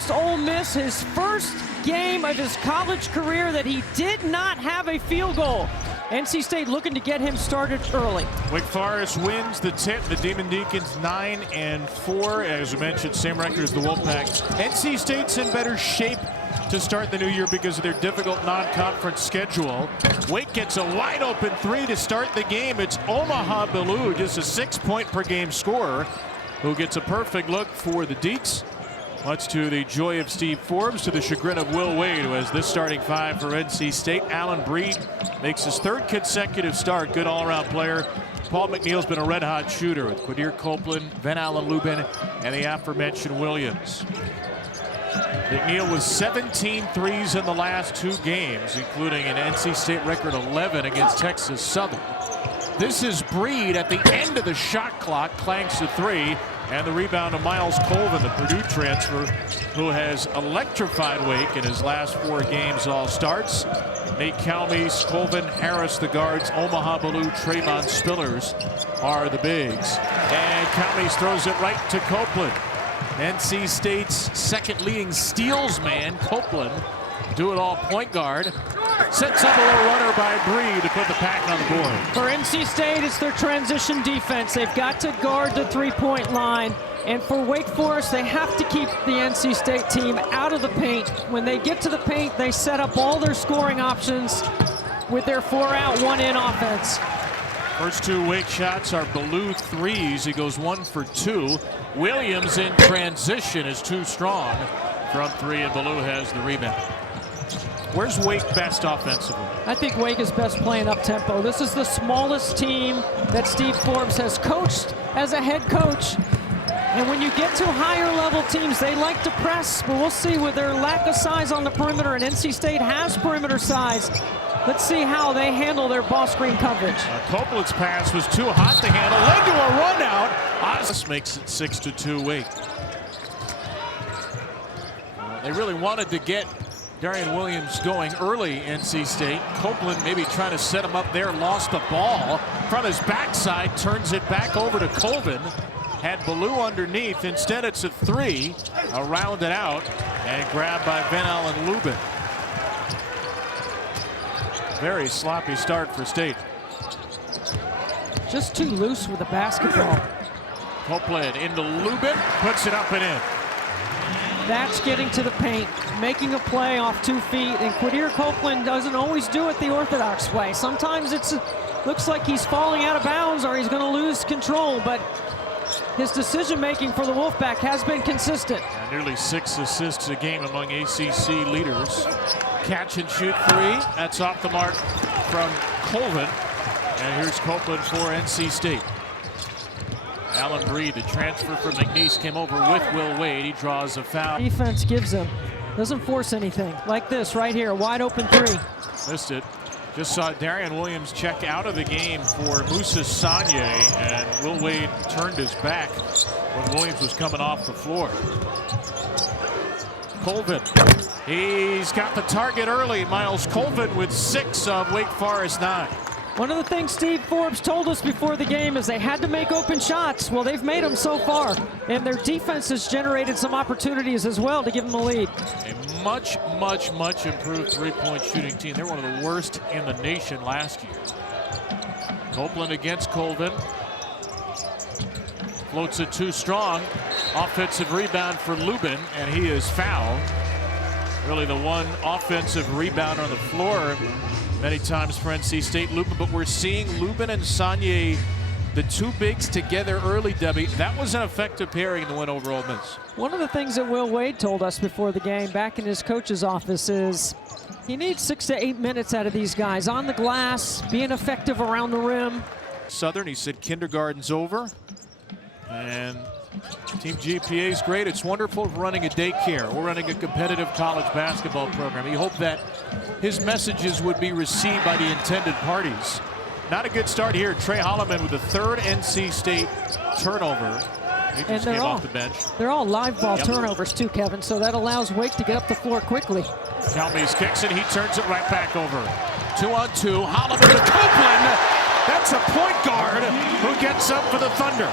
against Ole Miss, his first game of his college career that he did not have a field goal. NC State looking to get him started early. Wake Forest wins the tip. The Demon Deacons 9-4. As we mentioned, same record as the Wolfpack. NC State's in better shape to start the new year because of their difficult non-conference schedule. Wake gets a wide open three to start the game. It's Omaha Bilou, just a 6-point per game scorer, who gets a perfect look for the Deeks. Much to the joy of Steve Forbes, to the chagrin of Will Wade, who has this starting five for NC State. Allen Breed makes his third consecutive start. Good all-around player. Paul McNeil's been a red-hot shooter with Quadir Copeland, Van Allen Lubin, and the aforementioned Williams. McNeil with 17 threes in the last 2 games, including an NC State record 11 against Texas Southern. This is Breed at the end of the shot clock, clanks the three, and the rebound to Miles Colvin, the Purdue transfer, who has electrified Wake in his last 4 games all starts. Nate Calmes, Colvin, Harris the guards, Omaha Bilou, Trayvon Spillers are the bigs. And Calmes throws it right to Copeland. NC State's second leading steals man, Copeland, do-it-all point guard. Sets up a little runner by Breed to put the pack on the board. For NC State, it's their transition defense. They've got to guard the three-point line. And for Wake Forest, they have to keep the NC State team out of the paint. When they get to the paint, they set up all their scoring options with their 4-out, 1-in offense. First 2 Wake shots are Bilou threes. He goes 1 for 2. Williams in transition is too strong from 3, and Bilou has the rebound. Where's Wake best offensively? I think Wake is best playing up-tempo. This is the smallest team that Steve Forbes has coached as a head coach. And when you get to higher-level teams, they like to press, but we'll see with their lack of size on the perimeter, and NC State has perimeter size. Let's see how they handle their ball screen coverage. Copeland's pass was too hot to handle, led to a run out. This makes it 6-2 Wake. They really wanted to get Darian Williams going early, NC State. Copeland maybe trying to set him up there, lost the ball from his backside, turns it back over to Colvin. Had Bilou underneath. Instead, it's a 3, rounded out and grabbed by Van Allen Lubin. Very sloppy start for State. Just too loose with the basketball. Copeland into Lubin, puts it up and in. That's getting to the paint, making a play off 2 feet, and Quadir Copeland doesn't always do it the orthodox way. Sometimes it looks like he's falling out of bounds or he's going to lose control, but his decision-making for the Wolfpack has been consistent. And nearly 6 assists a game among ACC leaders. Catch and shoot 3. That's off the mark from Colvin. And here's Copeland for NC State. Allen Breed, the transfer from McNeese, came over with Will Wade. He draws a foul. Defense gives him, doesn't force anything. Like this right here, wide open 3. Missed it. Just saw Darian Williams check out of the game for Moussa Sanye, and Will Wade turned his back when Williams was coming off the floor. Colvin, he's got the target early. Miles Colvin with 6 of Wake Forest 9. One of the things Steve Forbes told us before the game is they had to make open shots. Well, they've made them so far, and their defense has generated some opportunities as well to give them the lead. A much, much, much improved three-point shooting team. They're one of the worst in the nation last year. Copeland against Colvin. Floats it too strong. Offensive rebound for Lubin, and he is fouled. Really the one offensive rebound on the floor many times for NC State. Lubin, but we're seeing Lubin and Sanye, the 2 bigs together early, Debbie. That was an effective pairing in the win over Ole Miss. One of the things that Will Wade told us before the game back in his coach's office is he needs 6 to 8 minutes out of these guys on the glass, being effective around the rim. Southern, he said kindergarten's over. And Team GPA is great. It's wonderful running a daycare. We're running a competitive college basketball program. He hoped that his messages would be received by the intended parties. Not a good start here. Trey Holloman with the 3rd NC State turnover. He just came off the bench. They're all live ball turnovers too, Kevin, so that allows Wake to get up the floor quickly. Calmes kicks it. He turns it right back over. 2-on-2. Holloman to Copeland. That's a point guard who gets up for the Thunder.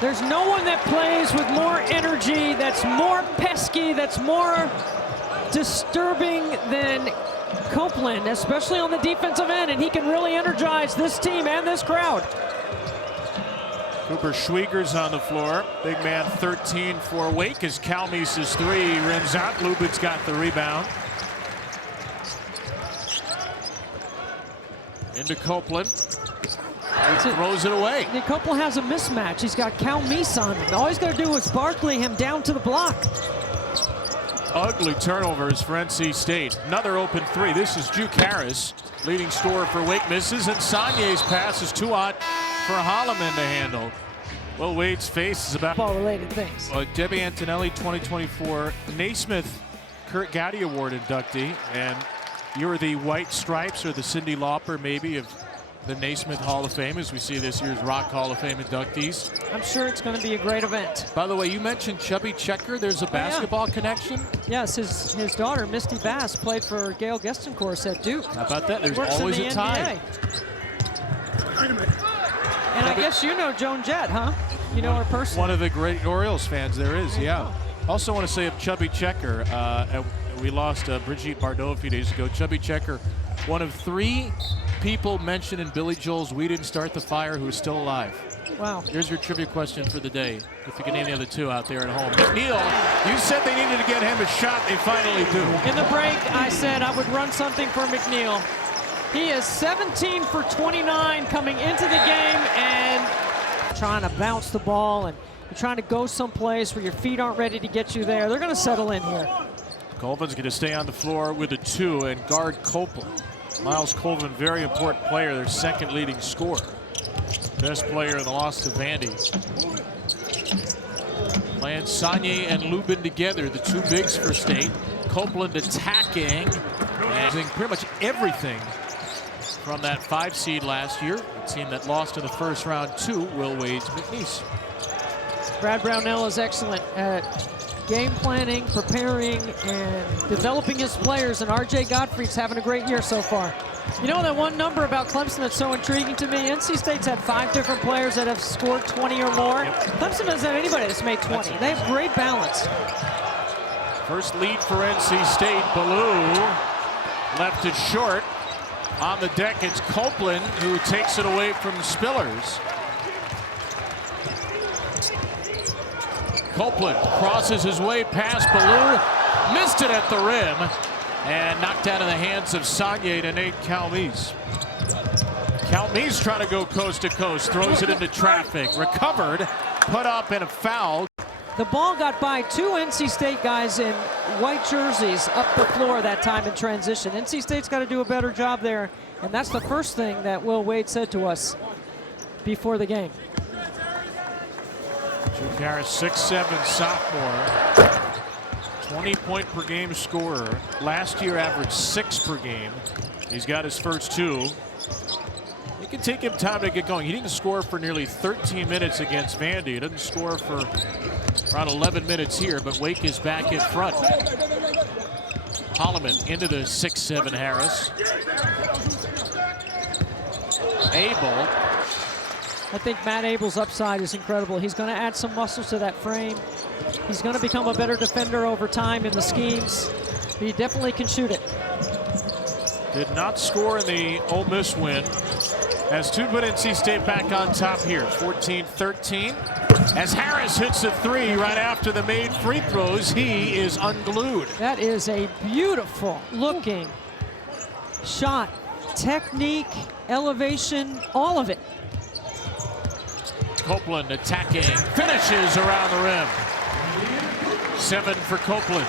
There's no one that plays with more energy, that's more pesky, that's more disturbing than Copeland, especially on the defensive end, and he can really energize this team and this crowd. Cooper Schwieger's on the floor. Big man 13 for Wake as Calmese's three rims out. Lubin's got the rebound. Into Copeland. He throws it away. Copeland has a mismatch. He's got Calmese on him. All he's got to do is Barkley him down to the block. Ugly turnovers for NC State. Another open three. This is Juke Harris. Leading scorer for Wake misses, and Sagnier's pass is too hot for Holloman to handle. Will Wade's face is about ball-related things. Debbie Antonelli, 2024 Naismith Kurt Gowdy Award inductee, and you're the White Stripes or the Cyndi Lauper maybe of the Naismith Hall of Fame as we see this year's Rock Hall of Fame inductees. I'm sure it's going to be a great event. By the way, you mentioned Chubby Checker. There's a basketball connection? Yes, his daughter, Misty Bass, played for Gail Gestencourse at Duke. How about that? There's Works always in the a tie. And I guess you know Joan Jett, huh? You know her personally. One of the great Orioles fans there is, yeah. Also want to say of Chubby Checker, we lost Brigitte Bardot a few days ago. Chubby Checker, one of 3 people mentioned in Billy Joel's We Didn't Start the Fire who is still alive. Wow. Here's your trivia question for the day, if you can name the other 2 out there at home. McNeil, you said they needed to get him a shot. They finally do. In the break, I said I would run something for McNeil. He is 17 for 29 coming into the game and trying to bounce the ball, and you're trying to go someplace where your feet aren't ready to get you there. They're going to settle in here. Colvin's going to stay on the floor with a 2 and guard Copeland. Miles Colvin, very important player, their second leading scorer. Best player in the loss to Vandy. Playing Sagnier and Lubin together, the 2 bigs for State. Copeland attacking and doing pretty much everything from that 5 seed last year. A team that lost in the first round to Will Wade's McNeese. Brad Brownell is excellent at game planning, preparing, and developing his players, and R.J. Godfrey's having a great year so far. You know that one number about Clemson that's so intriguing to me? NC State's had 5 different players that have scored 20 or more. Yep. Clemson doesn't have anybody that's made 20. They have great balance. First lead for NC State. Ballou left it short. On the deck, it's Copeland who takes it away from Spillers. Copeland crosses his way past Ballou, missed it at the rim, and knocked out of the hands of Sagnier to Nate Calmese. Calmese trying to go coast to coast, throws it into traffic, recovered, put up, and a foul. The ball got by 2 NC State guys in white jerseys up the floor that time in transition. NC State's got to do a better job there, and that's the first thing that Will Wade said to us before the game. Juke Harris, 6'7" sophomore, 20-point per game scorer. Last year averaged 6 per game. He's got his first 2. It can take him time to get going. He didn't score for nearly 13 minutes against Vandy. He doesn't score for around 11 minutes here, but Wake is back in front. Holloman into the 6'7" Harris. Abel. I think Matt Abel's upside is incredible. He's going to add some muscles to that frame. He's going to become a better defender over time in the schemes. He definitely can shoot it. Did not score in the Ole Miss win. Has to put NC State back on top here, 14-13. As Harris hits a 3 right after the made free throws, he is unglued. That is a beautiful looking shot. Technique, elevation, all of it. Copeland attacking, finishes around the rim. 7 for Copeland.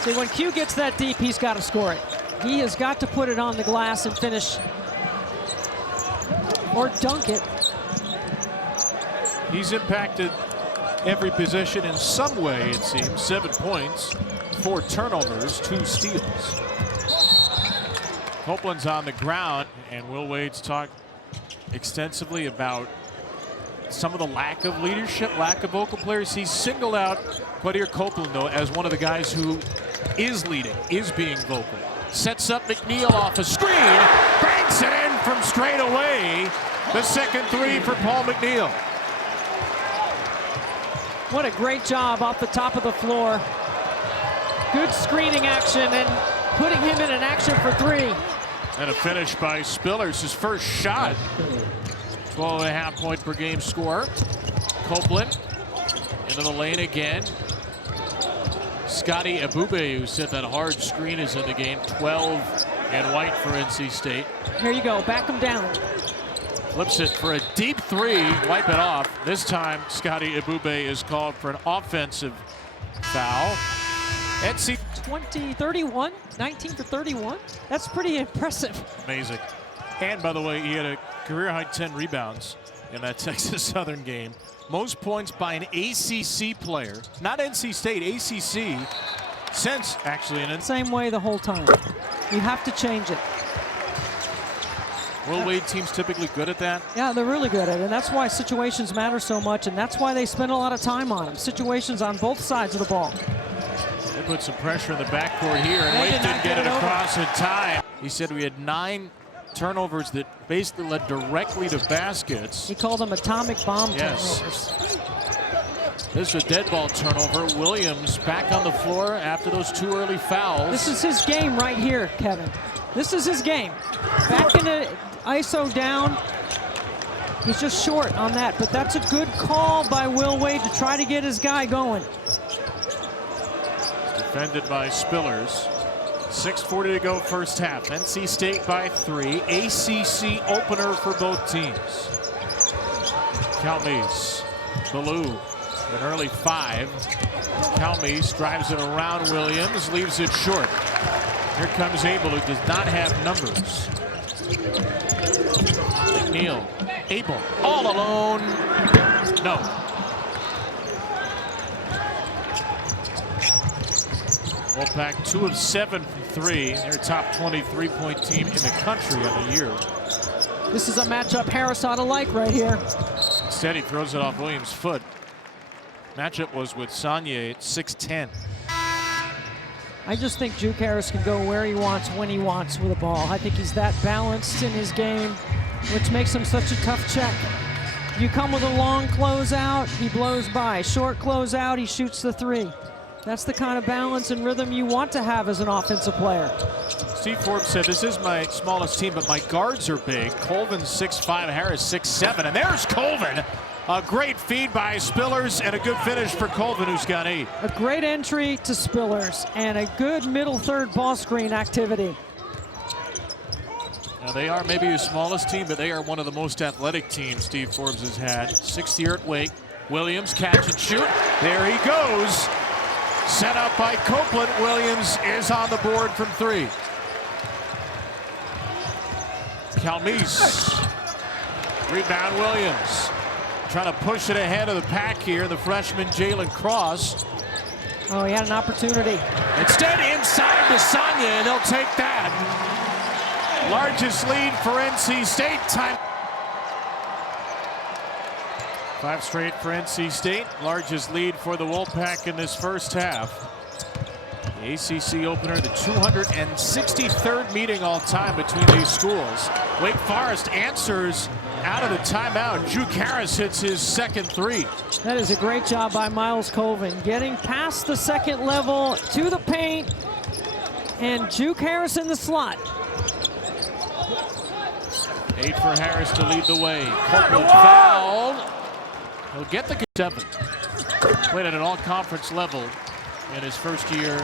See, when Q gets that deep, he's got to score it. He has got to put it on the glass and finish or dunk it. He's impacted every possession in some way, it seems. 7 points, 4 turnovers, 2 steals. Copeland's on the ground, and Will Wade's talked extensively about some of the lack of leadership, lack of vocal players. He's singled out Quadir Copeland, though, as one of the guys who is leading, is being vocal. Sets up McNeil off a screen, banks it in from straight away. The second 3 for Paul McNeil. What a great job off the top of the floor. Good screening action and putting him in an action for three. And a finish by Spillers, his first shot. 12.5 point per game score. Copeland into the lane again. Scotty Ebube, who set that hard screen, is in the game. 12 and white for NC State. Here you go, back him down. Flips it for a deep three, wipe it off. This time, Scotty Ebube is called for an offensive foul. NC 31, 19 for 31. That's pretty impressive. Amazing. And by the way, he had a career high 10 rebounds in that Texas Southern game. Most points by an ACC player, not NC State, ACC, since actually an same way the whole time. You have to change it. Will Wade teams typically good at that? Yeah, they're really good at it, and that's why situations matter so much, and that's why they spend a lot of time on them. Situations on both sides of the ball. They put some pressure in the backcourt here, and Wade didn't get it across in time. He said we had 9 turnovers that basically led directly to baskets. He called them atomic bomb yes. turnovers. This is a dead ball turnover. Williams back on the floor after those 2 early fouls. This is his game right here, Kevin. This is his game. Back into ISO down. He's just short on that, but that's a good call by Will Wade to try to get his guy going. Defended by Spillers. 6:40 to go first half. NC State by 3. ACC opener for both teams. Calmes, Ballou, an early 5. Calmes drives it around Williams, leaves it short. Here comes Abel, who does not have numbers. McNeil, Abel, all alone. No. Wolfpack 2 of 7 from 3. They're a top 23-point team in the country on the year. This is a matchup Harris ought to like right here. Instead, he throws it off Williams' foot. Matchup was with Saunier at 6'10". I just think Juke Harris can go where he wants, when he wants with the ball. I think he's that balanced in his game, which makes him such a tough check. You come with a long closeout, he blows by. Short closeout, he shoots the 3. That's the kind of balance and rhythm you want to have as an offensive player. Steve Forbes said, this is my smallest team, but my guards are big. Colvin's 6'5", Harris 6'7", and there's Colvin. A great feed by Spillers and a good finish for Colvin, who's got 8. A great entry to Spillers and a good middle third ball screen activity. Now they are maybe the smallest team, but they are one of the most athletic teams Steve Forbes has had. 6th year at Wake. Williams catch and shoot. There he goes. Set up by Copeland. Williams is on the board from 3. Calmes. Rebound Williams. Trying to push it ahead of the pack here, the freshman Jalen Cross. Oh, he had an opportunity. Instead, inside to Sonia, and they'll take that. Largest lead for NC State. Time. 5 straight for NC State. Largest lead for the Wolfpack in this first half. The ACC opener, the 263rd meeting all time between these schools. Wake Forest answers out of the timeout. Juke Harris hits his second 3. That is a great job by Miles Colvin, getting past the second level to the paint, and Juke Harris in the slot. 8 for Harris to lead the way. Copeland fouled. He'll get the 7. Played at an all-conference level in his first year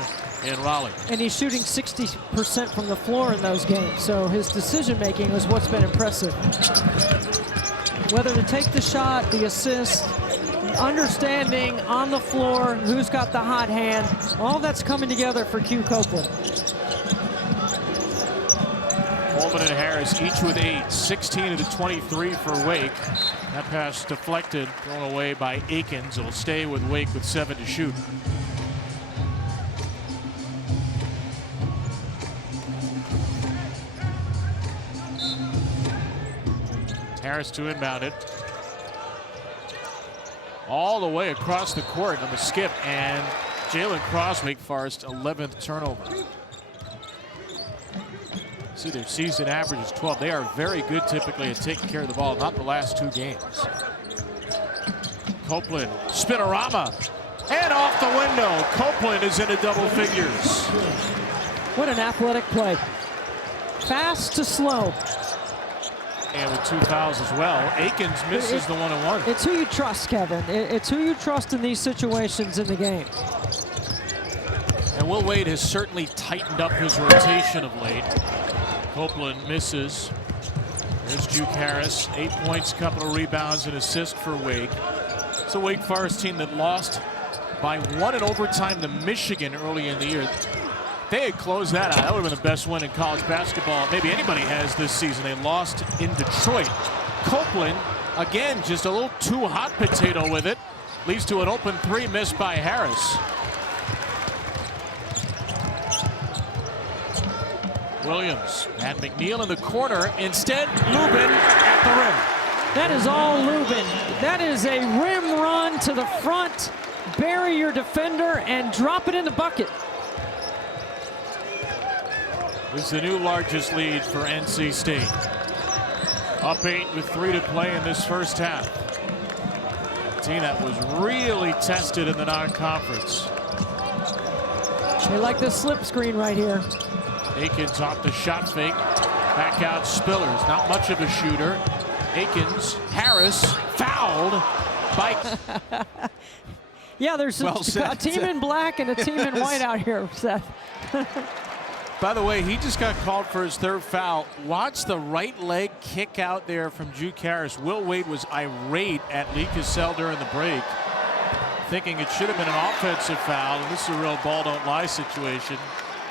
in Raleigh. And he's shooting 60% from the floor in those games, so his decision-making is what's been impressive. Whether to take the shot, the assist, understanding on the floor, who's got the hot hand, all that's coming together for Q Copeland. Coleman and Harris each with 8, 16 of the 23 for Wake. That pass deflected, thrown away by Akins. It'll stay with Wake with 7 to shoot. Harris to inbound it. All the way across the court on the skip, and Jalen Cross, Wake Forest, 11th turnover. See, their season average is 12. They are very good typically at taking care of the ball, not the last 2 games. Copeland, spinorama, and off the window. Copeland is into double figures. What an athletic play. Fast to slow. And with 2 fouls as well. Akins misses the one-on-one. It's who you trust, Kevin. It's who you trust in these situations in the game. And Will Wade has certainly tightened up his rotation of late. Copeland misses. There's Juke Harris, 8 points, couple of rebounds, and assist for Wade. It's a Wake Forest team that lost by 1 in overtime to Michigan early in the year. They had closed that out. That would have been the best win in college basketball maybe anybody has this season. They lost in Detroit. Copeland, again, just a little too hot potato with it. Leads to an open 3 missed by Harris. Williams and McNeil in the corner. Instead, Lubin at the rim. That is all Lubin. That is a rim run to the front, bury your defender, and drop it in the bucket. This is the new largest lead for NC State. Up 8 with 3 to play in this first half. A team that was really tested in the non-conference. They like this slip screen right here. Akins off the shot fake. Back out Spillers. Not much of a shooter. Akins, Harris, fouled by... Yeah, there's well a team in black and a team in white out here, Seth. By the way, he just got called for his 3rd foul. Watch the right leg kick out there from Juke Harris. Will Wade was irate at Lee Cassell during the break, thinking it should have been an offensive foul. And this is a real ball don't lie situation,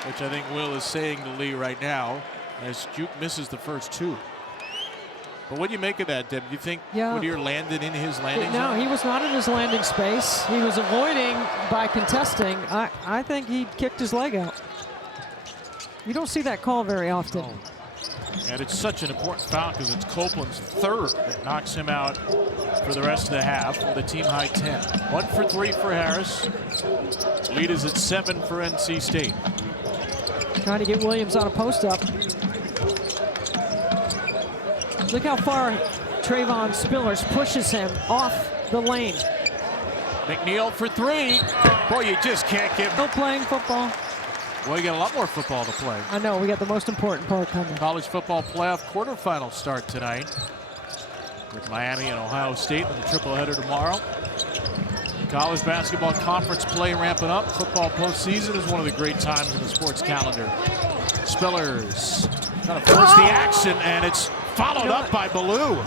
which I think Will is saying to Lee right now, as Juke misses the first 2. But what do you make of that, Deb? Do you think Whittier landed in his landing zone? No, he was not in his landing space. He was avoiding by contesting. I think he kicked his leg out. You don't see that call very often. Oh. And it's such an important foul because it's Copeland's 3rd that knocks him out for the rest of the half with a team high 10. 1 for 3 for Harris. Lead is at 7 for NC State. Trying to get Williams on a post up. Look how far Trayvon Spillers pushes him off the lane. McNeil for 3. Boy, you just can't give. Still playing football. Well, you got a lot more football to play. I know, we got the most important part coming. College football playoff quarterfinals start tonight with Miami and Ohio State in the triple-header tomorrow. College basketball conference play ramping up. Football postseason is one of the great times in the sports calendar. Spillers trying to force the action, and it's followed up by Ballou.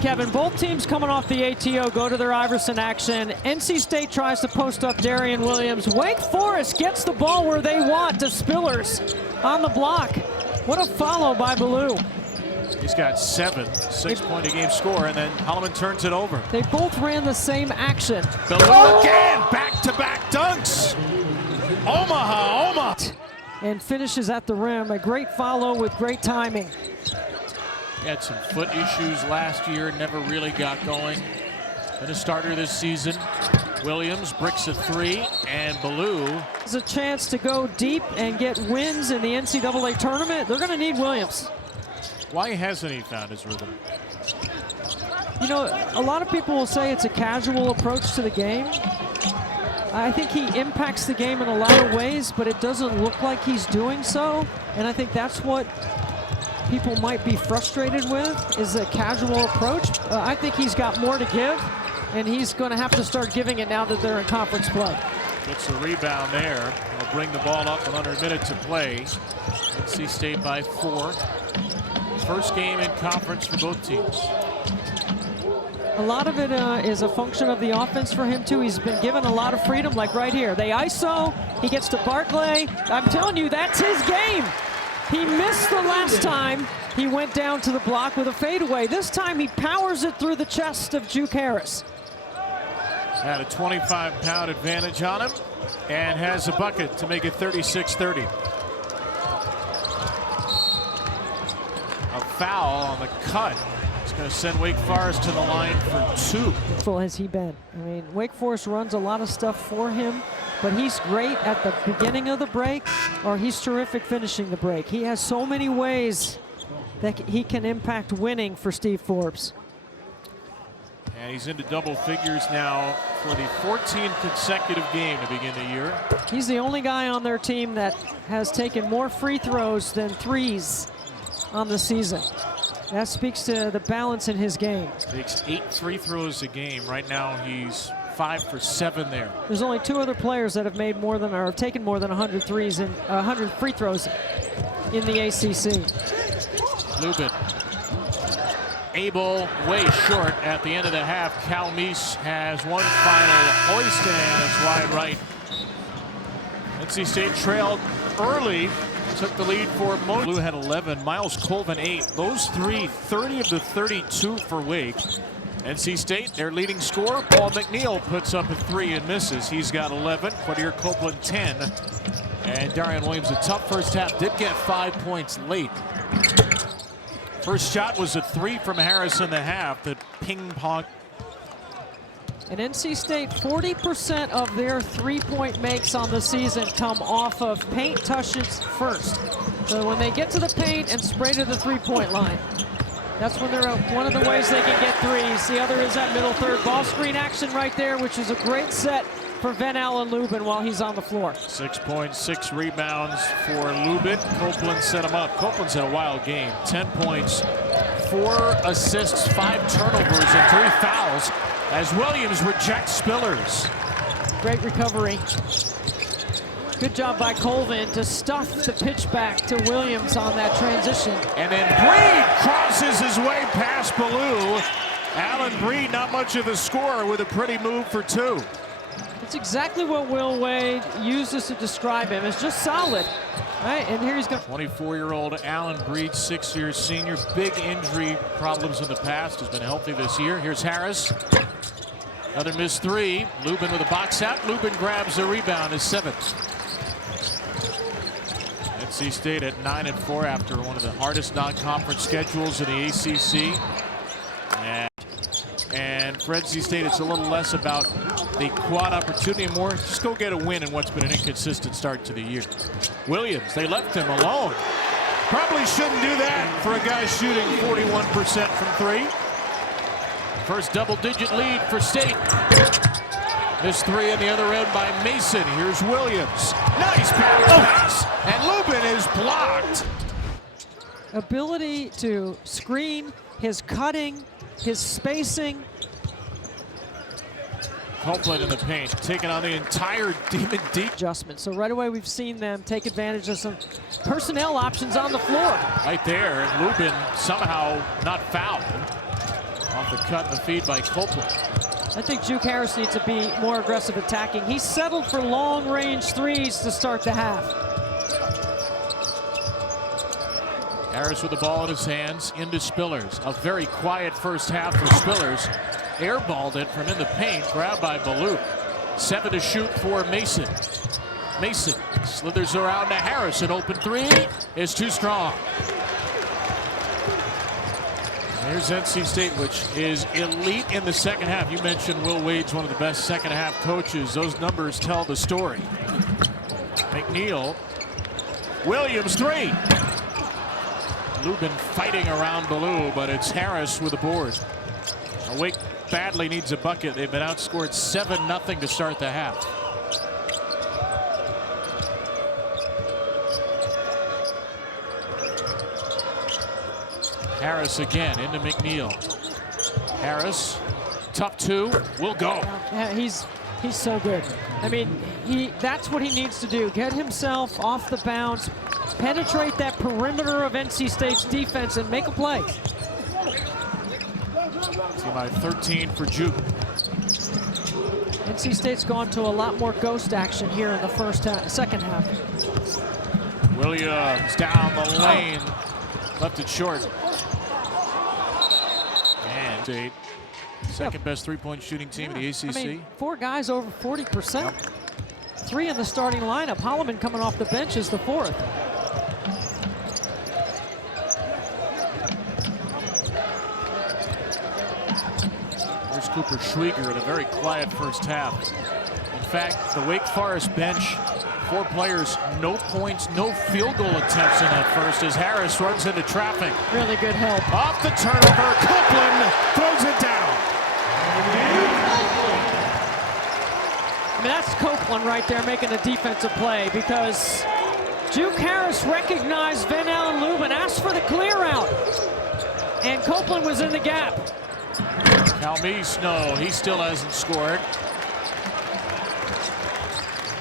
Kevin, both teams coming off the ATO go to their Iverson action. NC State tries to post up Darian Williams. Wake Forest gets the ball where they want to Spillers on the block. What a follow by Ballou. He's got 7 6-point-a-game score, and then Holloman turns it over. They both ran the same action. Ballou again, back-to-back dunks. Omaha. And finishes at the rim. A great follow with great timing. He had some foot issues last year, never really got going. Been a starter this season. Williams bricks a 3, and Ballou has a chance to go deep and get wins in the NCAA tournament. They're going to need Williams. Why hasn't he found his rhythm? You know, a lot of people will say it's a casual approach to the game. I think he impacts the game in a lot of ways, but it doesn't look like he's doing so. And I think that's what people might be frustrated with, is a casual approach. I think he's got more to give, and he's going to have to start giving it now that they're in conference play. Gets a rebound there. He'll bring the ball up with under a minute to play. NC State by 4. First game in conference for both teams. A lot of it is a function of the offense for him, too. He's been given a lot of freedom, like right here. They ISO, he gets to Barclay. I'm telling you, that's his game. He missed the last time he went down to the block with a fadeaway. This time he powers it through the chest of Juke Harris. Had a 25-pound advantage on him and has a bucket to make it 36-30. A foul on the cut. It's going to send Wake Forest to the line for 2. Full has he been. I mean, Wake Forest runs a lot of stuff for him, but he's great at the beginning of the break, or he's terrific finishing the break. He has so many ways that he can impact winning for Steve Forbes. And And he's into double figures now for the 14th consecutive game to begin the year. He's the only guy on their team that has taken more free throws than threes on the season. That speaks to the balance in his game. Takes 8 free throws a game. Right now he's 5 for 7 there. There's only 2 other players that have made more than, or have taken more than 100 threes and 100 free throws in the ACC. Lubin. Abel way short at the end of the half. Cal Meese has one final hoist and it's wide right. NC State trailed early, took the lead for most. Blue had 11, Miles Colvin 8. Those three, 30 of the 32 for Wake. NC State, their leading scorer, Paul McNeil, puts up a 3 and misses. He's got 11, Quadir Copeland 10. And Darian Williams, a tough first half, did get 5 points late. First shot was a 3 from Harris in the half that ping pong. And NC State, 40% of their three-point makes on the season come off of paint touches first. So when they get to the paint and spray to the three-point line, that's when they're one of the ways they can get threes. The other is that middle third ball screen action right there, which is a great set for Van Allen Lubin while he's on the floor. 6 points, 6 rebounds for Lubin. Copeland set him up. Copeland's had a wild game. 10 points, 4 assists, 5 turnovers, and 3 fouls as Williams rejects Spillers. Great recovery. Good job by Colvin to stuff the pitch back to Williams on that transition. And then Breed crosses his way past Ballou. Alan Breed, not much of a scorer, with a pretty move for 2. It's exactly what Will Wade uses to describe him. It's just solid, right? And here he's going. 24-year-old Alan Breed, 6-year senior. Big injury problems in the past. Has been healthy this year. Here's Harris. Another missed 3. Lubin with a box out. Lubin grabs the rebound, his 7th. NC State at 9-4 after one of the hardest non-conference schedules in the ACC. And for NC State, it's a little less about the quad opportunity and more just go get a win in what's been an inconsistent start to the year. Williams, they left him alone. Probably shouldn't do that for a guy shooting 41% from 3. First double-digit lead for State. Missed 3 on the other end by Mason. Here's Williams. Nice pass. And Lubin is blocked. Ability to screen, his cutting, his spacing. Copeland in the paint, taking on the entire Demon Deep. Adjustment. So right away we've seen them take advantage of some personnel options on the floor. Right there, and Lubin somehow not fouled. Off the cut and the feed by Copeland. I think Juke Harris needs to be more aggressive attacking. He settled for long-range threes to start the half. Harris with the ball in his hands into Spillers. A very quiet first half for Spillers. Airballed it from in the paint, grabbed by Ballou. 7 to shoot for Mason. Mason slithers around to Harris. An open 3 is too strong. Here's NC State, which is elite in the second half. You mentioned Will Wade's one of the best second half coaches. Those numbers tell the story. McNeil. Williams 3. Lubin fighting around Ballou, but it's Harris with the board. Wake badly needs a bucket. They've been outscored 7-0 to start the half. Harris again into McNeil. Harris, tough 2, will go. Yeah, he's so good. I mean, that's what he needs to do. Get himself off the bounce, penetrate that perimeter of NC State's defense, and make a play. Team by 13 for Juke. NC State's gone to a lot more ghost action here in the second half. Williams down the lane, left it short. And State, second best three-point shooting team in the ACC. I mean, 4 guys over 40%. Yep. 3 in the starting lineup. Holloman coming off the bench is the 4th. Here's Cooper Schwieger in a very quiet first half. In fact, the Wake Forest bench, 4 players, no points, no field goal attempts in that first as Harris runs into traffic. Really good help. Off the turnover, Copeland throws it down. I mean, that's Copeland right there making a defensive play, because Juke Harris recognized Van Allen Lubin, asked for the clear out, and Copeland was in the gap. Calmise, no, he still hasn't scored.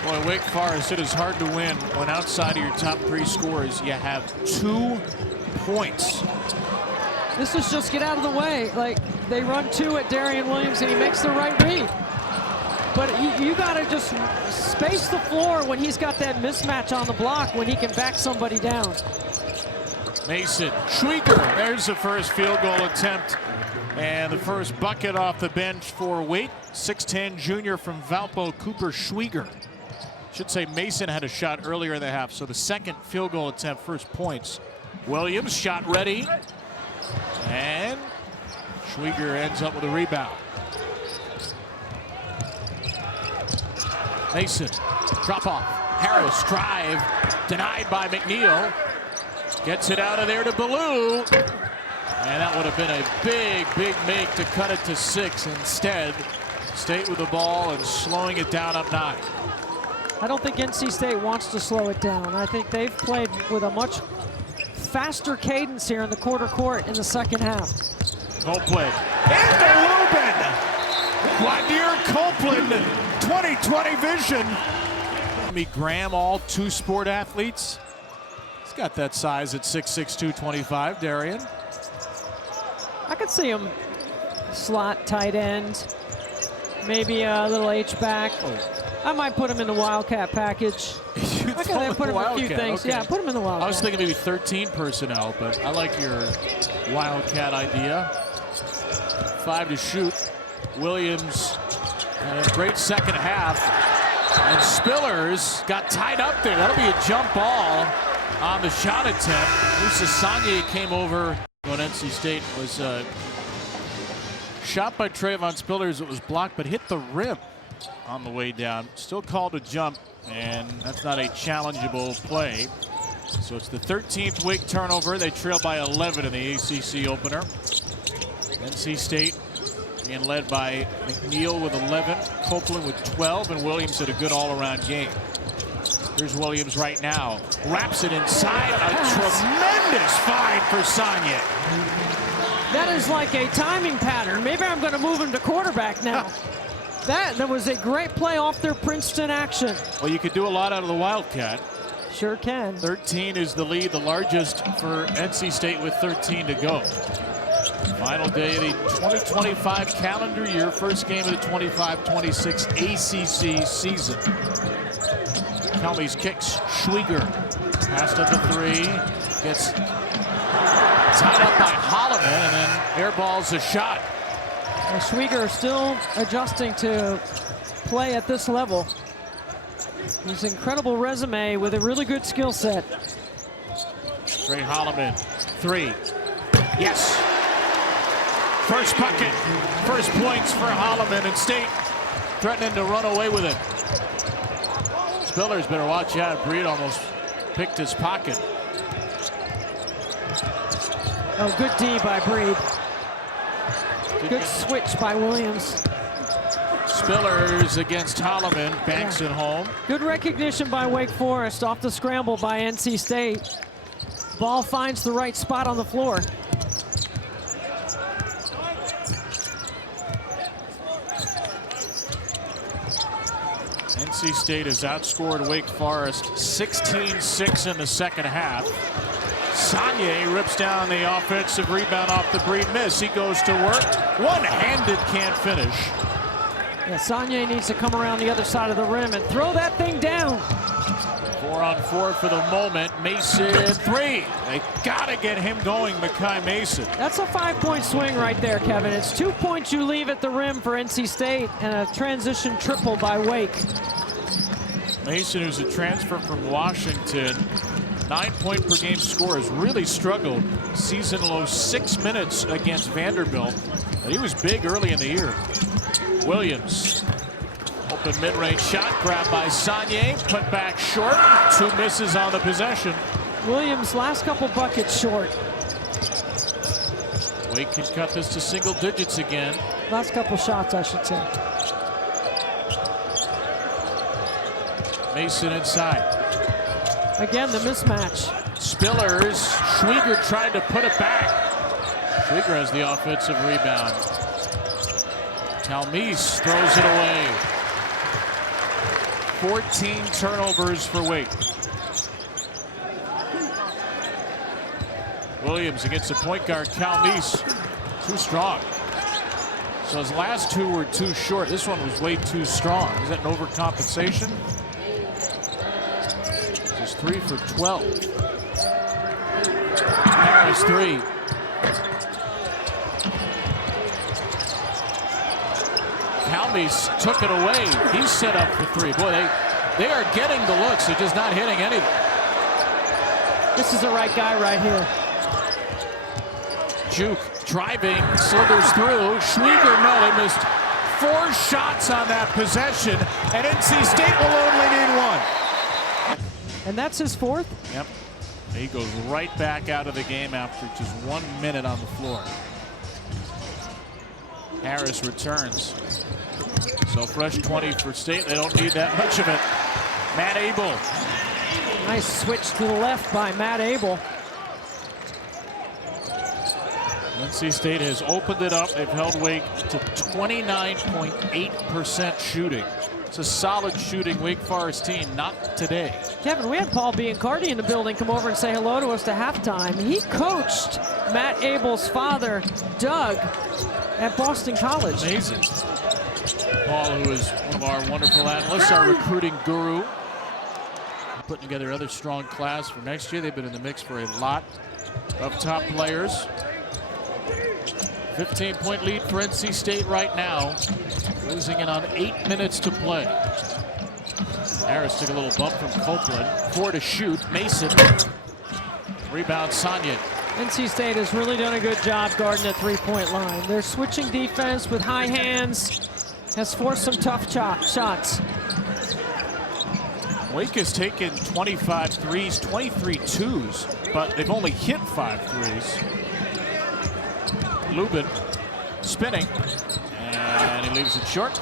Boy, Wake Forest, it is hard to win when outside of your top 3 scorers you have 2 points. This is just get out of the way. Like, they run 2 at Darian Williams and he makes the right read. But you got to just space the floor when he's got that mismatch on the block, when he can back somebody down. Mason, Schwieger, there's the first field goal attempt. And the first bucket off the bench for Wake. 6'10" junior from Valpo, Cooper Schwieger. Should say Mason had a shot earlier in the half, so the second field goal attempt, first points. Williams, shot ready. And Schwieger ends up with a rebound. Mason, drop off. Harris, drive, denied by McNeil. Gets it out of there to Ballou. And that would have been a big, big make to cut it to 6. Instead, State with the ball and slowing it down up 9. I don't think NC State wants to slow it down. I think they've played with a much faster cadence here in the quarter court in the second half. Copeland into Lubin. Wadier Copeland, 20/20 vision. Graham, all 2 sport athletes. He's got that size at 6'6", 225, Darian. I could see him slot, tight end, maybe a little H-back. I might put him in the Wildcat package. I could put him in a few things. Okay. Yeah, put him in the Wildcat. I was thinking maybe 13 personnel, but I like your Wildcat idea. 5 to shoot. Williams, great second half. And Spillers got tied up there. That'll be a jump ball on the shot attempt. Lisa Sagne came over when NC State was shot by Trayvon Spillers. It was blocked, but hit the rim on the way down. Still called a jump, and that's not a challengeable play. So it's the 13th Wake turnover. They trail by 11 in the ACC opener. NC State being led by McNeil with 11, Copeland with 12, and Williams had a good all-around game. Here's Williams right now. Wraps it inside. A tremendous find for Sagne. That is like a timing pattern. Maybe I'm going to move him to quarterback now. That was a great play off their Princeton action. Well, you could do a lot out of the Wildcat. Sure can. 13 is the lead, the largest for NC State with 13 to go. Final day of the 2025 calendar year, first game of the 25-26 ACC season. Calmise kicks, Schwieger, pass to the 3, gets tied up by Holloman, and then airballs a shot. And Schwieger still adjusting to play at this level. His incredible resume with a really good skill set. Trey Holloman, 3, yes. First bucket, first points for Holloman, and State threatening to run away with it. Spillers better watch out. Breed almost picked his pocket. Oh, good D by Breed. Good switch by Williams. Spillers against Holloman, banks it home. Good recognition by Wake Forest off the scramble by NC State. Ball finds the right spot on the floor. NC State has outscored Wake Forest 16-6 in the second half. Sagne rips down the offensive rebound off the Breed miss. He goes to work. One-handed, can't finish. Yeah, Sagne needs to come around the other side of the rim and throw that thing down. 4-on-4 for the moment. Mason, 3. They gotta get him going, Makai Mason. That's a 5-point swing right there, Kevin. It's 2 points you leave at the rim for NC State and a transition triple by Wake. Mason, who's a transfer from Washington, 9-point per game score, has really struggled. Season low 6 minutes against Vanderbilt. But he was big early in the year. Williams, open mid-range shot, grabbed by Sagne, put back short. 2 misses on the possession. Williams, last couple buckets short. Wake can cut this to single digits again. Last couple shots, I should say. Mason inside. Again, the mismatch. Spillers. Schwieger tried to put it back. Schwieger has the offensive rebound. Talmise throws it away. 14 turnovers for Wake. Williams against the point guard, Talmise. Too strong. So his last two were too short. This one was way too strong. Is that an overcompensation? Just 3 for 12. Harris 3. Talmise took it away. He's set up for 3. Boy, they are getting the looks. They're just not hitting anything. This is the right guy right here. Juke driving, slithers through. Schwieger, no, they missed 4 shots on that possession, and NC State will only need 1. And that's his 4th? Yep. He goes right back out of the game after just 1 minute on the floor. Harris returns. So fresh 20 for State. They don't need that much of it. Matt Abel. Nice switch to the left by Matt Abel. NC State has opened it up. They've held Wake to 29.8% shooting. It's a solid shooting Wake Forest team. Not today. Kevin, we had Paul Biancardi in the building come over and say hello to us to halftime. He coached Matt Abel's father, Doug, at Boston College. Amazing. Paul, who is one of our wonderful analysts, our recruiting guru, putting together another strong class for next year. They've been in the mix for a lot of top players. 15-point lead for NC State right now. Losing it on 8 minutes to play. Harris took a little bump from Copeland. 4 to shoot. Mason. Rebound, Sonye. NC State has really done a good job guarding the three-point line. Their switching defense with high hands has forced some tough shots. Wake has taken 25 threes, 23 twos, but they've only hit 5 threes. Lubin spinning, and he leaves it short.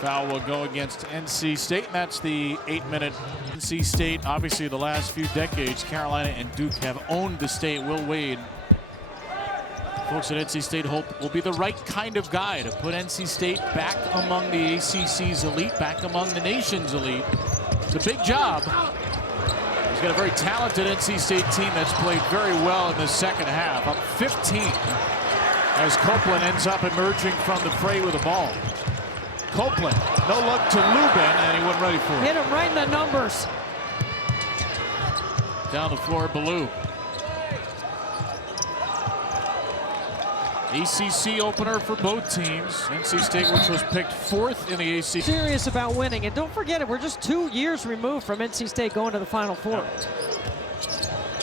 Foul will go against NC State, and that's the 8-minute. NC State, obviously the last few decades, Carolina and Duke have owned the state. Will Wade, folks at NC State, hope will be the right kind of guy to put NC State back among the ACC's elite, back among the nation's elite. It's a big job. He's got a very talented NC State team that's played very well in the second half. Up 15 as Copeland ends up emerging from the fray with the ball. Copeland, no look to Lubin, and he wasn't ready for it. Hit him right in the numbers. Down the floor, Ballou. ACC opener for both teams. NC State, which was picked 4th in the ACC. Serious about winning, and don't forget it, we're just 2 years removed from NC State going to the Final Four.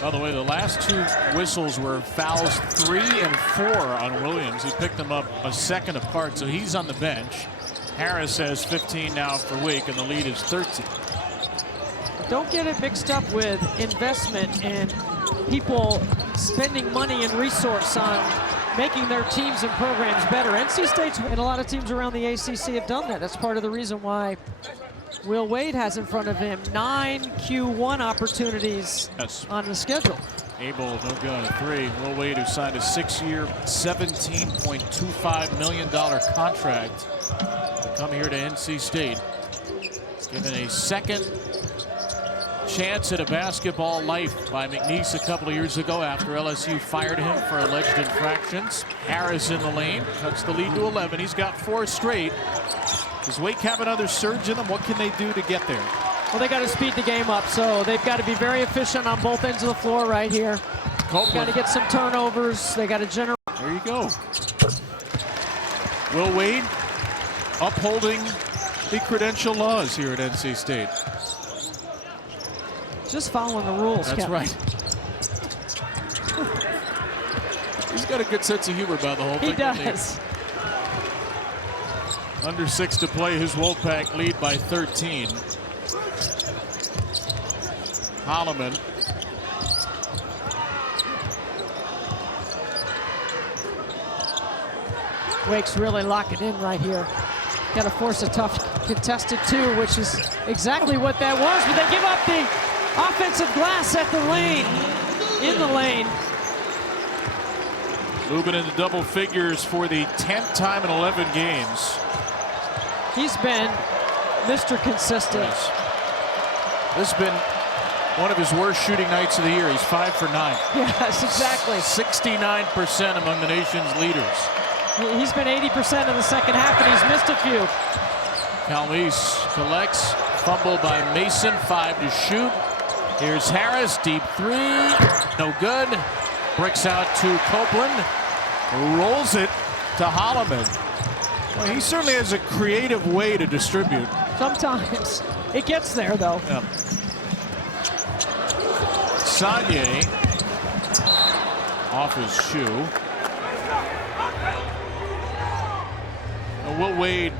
By the way, the last 2 whistles were fouls 3 and 4 on Williams. He picked them up a second apart, so he's on the bench. Harris has 15 now for Wake, and the lead is 13. Don't get it mixed up with investment and people spending money and resource on making their teams and programs better. NC State's and a lot of teams around the ACC have done that. That's part of the reason why Will Wade has in front of him 9 Q1 opportunities on the schedule. Abel, no good. 3. Will Wade, who signed a 6-year, $17.25 million contract to come here to NC State. Given a second chance at a basketball life by McNeese a couple of years ago after LSU fired him for alleged infractions. Harris in the lane, cuts the lead to 11. He's got 4 straight. Does Wake have another surge in them? What can they do to get there? Well, they got to speed the game up, so they've got to be very efficient on both ends of the floor right here. Got to get some turnovers. They got to generate. There you go. Will Wade upholding the credential laws here at NC State. Just following the rules. That's Kevin. right. He's got a good sense of humor about the whole thing. He does. Under 6 to play, his Wolfpack lead by 13. Holloman. Wake's really locking in right here. Got to force a tough contested two, which is exactly what that was. But they give up the offensive glass at the lane, in the lane. Moving into double figures for the 10th time in 11 games. He's been Mr. Consistent. Yes. This has been one of his worst shooting nights of the year. He's 5 for 9. Yes, exactly. 69% among the nation's leaders. He's been 80% in the second half, and he's missed a few. Calmes collects, fumble by Mason, 5 to shoot. Here's Harris, deep 3, no good. Bricks out to Copeland, rolls it to Holloman. Well, he certainly has a creative way to distribute. Sometimes it gets there, though. Yeah. Sagne off his shoe. Will Wade.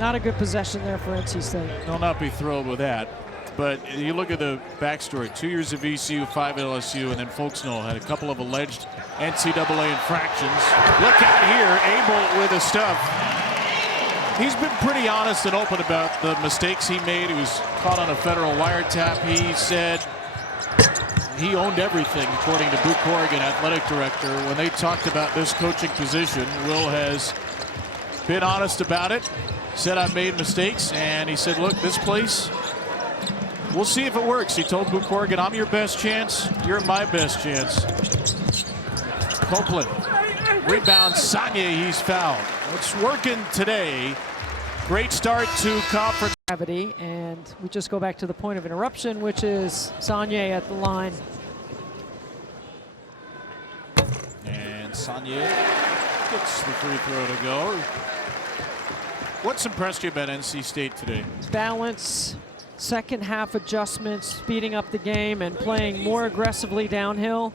Not a good possession there for NC State. He'll not be thrilled with that. But you look at the backstory, 2 years of VCU, 5 at LSU, and then Folksnell had a couple of alleged NCAA infractions. Look out here, Abel with the stuff. He's been pretty honest and open about the mistakes he made. He was caught on a federal wiretap. He said he owned everything, according to Buch Corrigan, athletic director. When they talked about this coaching position, Will has been honest about it, said I've made mistakes, and he said, look, this place, we'll see if it works. He told Buch Corrigan, I'm your best chance, you're my best chance. Copeland, rebound, Sagne, he's fouled. It's working today. Great start to conference. Gravity, and we just go back to the point of interruption, which is Sagne at the line. And Sagne gets the free throw to go. What's impressed you about NC State today? Balance, second half adjustments, speeding up the game and playing more aggressively downhill.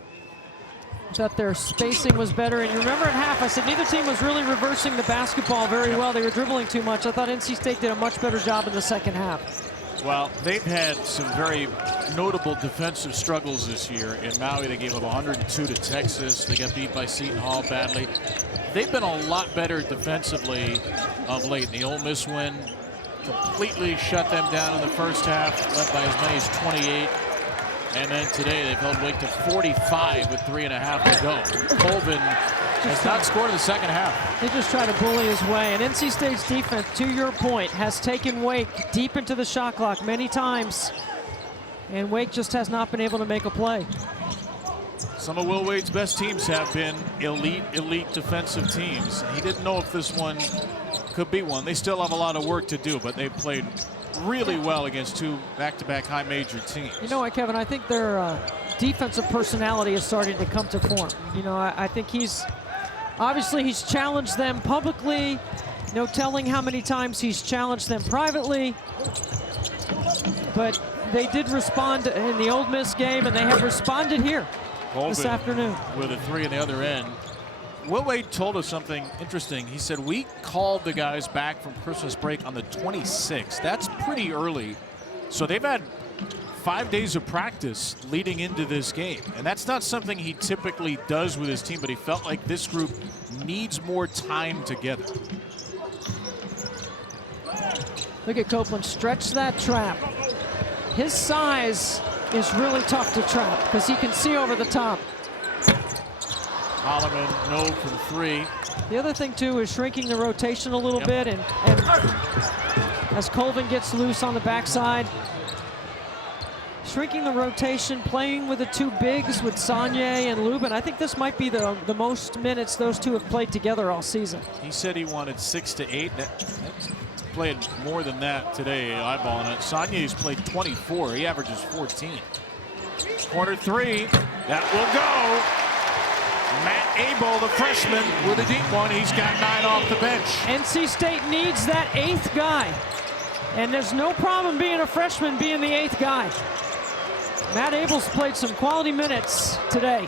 Thought their spacing was better. And you remember at half, I said neither team was really reversing the basketball very well. They were dribbling too much. I thought NC State did a much better job in the second half. Well, they've had some very notable defensive struggles this year. In Maui, they gave up 102 to Texas. They got beat by Seton Hall badly. They've been a lot better defensively of late. The Ole Miss win completely shut them down in the first half, led by as many as 28. And then today they've held Wake to 45 with 3.5 to go. Colvin has not scored in the second half. They just try to bully his way. And NC State's defense, to your point, has taken Wake deep into the shot clock many times. And Wake just has not been able to make a play. Some of Will Wade's best teams have been elite defensive teams. He didn't know if this one could be one. They still have a lot of work to do, but they've played really well against two back-to-back high major teams. You know what, Kevin? I think their defensive personality is starting to come to form. You know, I think he's challenged them publicly. No telling how many times he's challenged them privately. But they did respond in the Ole Miss game, and they have responded here this afternoon. With a 3 on the other end. Will Wade told us something interesting. He said, we called the guys back from Christmas break on the 26th. That's pretty early. So they've had 5 days of practice leading into this game. And that's not something he typically does with his team, but he felt like this group needs more time together. Look at Copeland stretch that trap. His size is really tough to trap because he can see over the top. Holloman, no from 3. The other thing, too, is shrinking the rotation a little bit. And as Colvin gets loose on the backside, shrinking the rotation, playing with the two bigs with Sagne and Lubin. I think this might be the most minutes those two have played together all season. He said he wanted 6 to 8. That's played more than that today, eyeballing it. Sagne's played 24. He averages 14. Corner 3. That will go. Matt Abel, the freshman, with a deep one. He's got 9 off the bench. NC State needs that 8th guy. And there's no problem being a freshman being the 8th guy. Matt Abel's played some quality minutes today.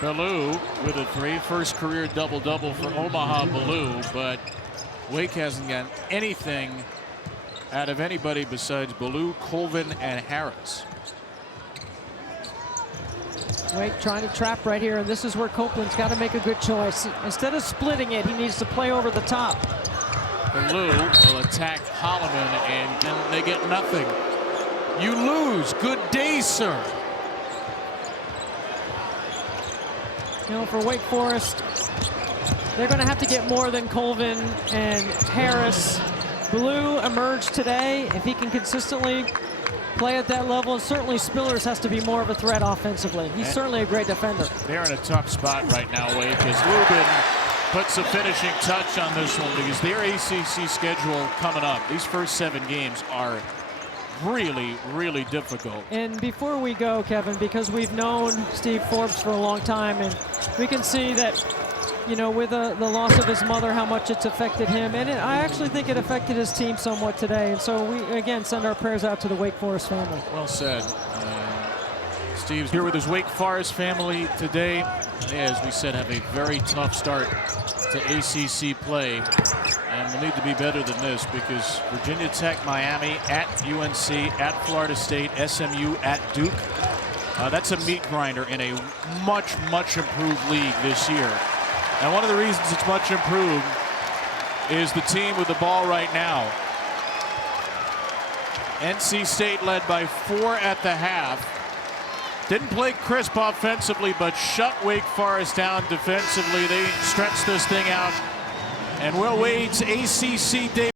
Ballou with a 3. First career double-double for Omaha Ballou, but Wake hasn't gotten anything out of anybody besides Ballou, Colvin, and Harris. Wake trying to trap right here, and this is where Copeland's got to make a good choice. Instead of splitting it, he needs to play over the top. Blue will attack Holloman, and they get nothing. You lose. Good day, sir. You know, for Wake Forest, they're going to have to get more than Colvin and Harris. Blue emerged today. If he can consistently play at that level, and certainly Spillers has to be more of a threat offensively. He's certainly a great defender. They're in a tough spot right now, Wade, because Lubin puts a finishing touch on this one because their ACC schedule coming up, these first 7 games are really, really difficult. And before we go, Kevin, because we've known Steve Forbes for a long time, and we can see that, you know, with the loss of his mother, how much it's affected him. And I actually think it affected his team somewhat today. And so we, again, send our prayers out to the Wake Forest family. Well said. Steve's here with his Wake Forest family today. They, as we said, have a very tough start to ACC play. And will need to be better than this because Virginia Tech, Miami, at UNC, at Florida State, SMU, at Duke. That's a meat grinder in a much, much improved league this year. And one of the reasons it's much improved is the team with the ball right now. NC State led by 4 at the half. Didn't play crisp offensively, but shut Wake Forest down defensively. They stretched this thing out. And Will Wade's ACC debut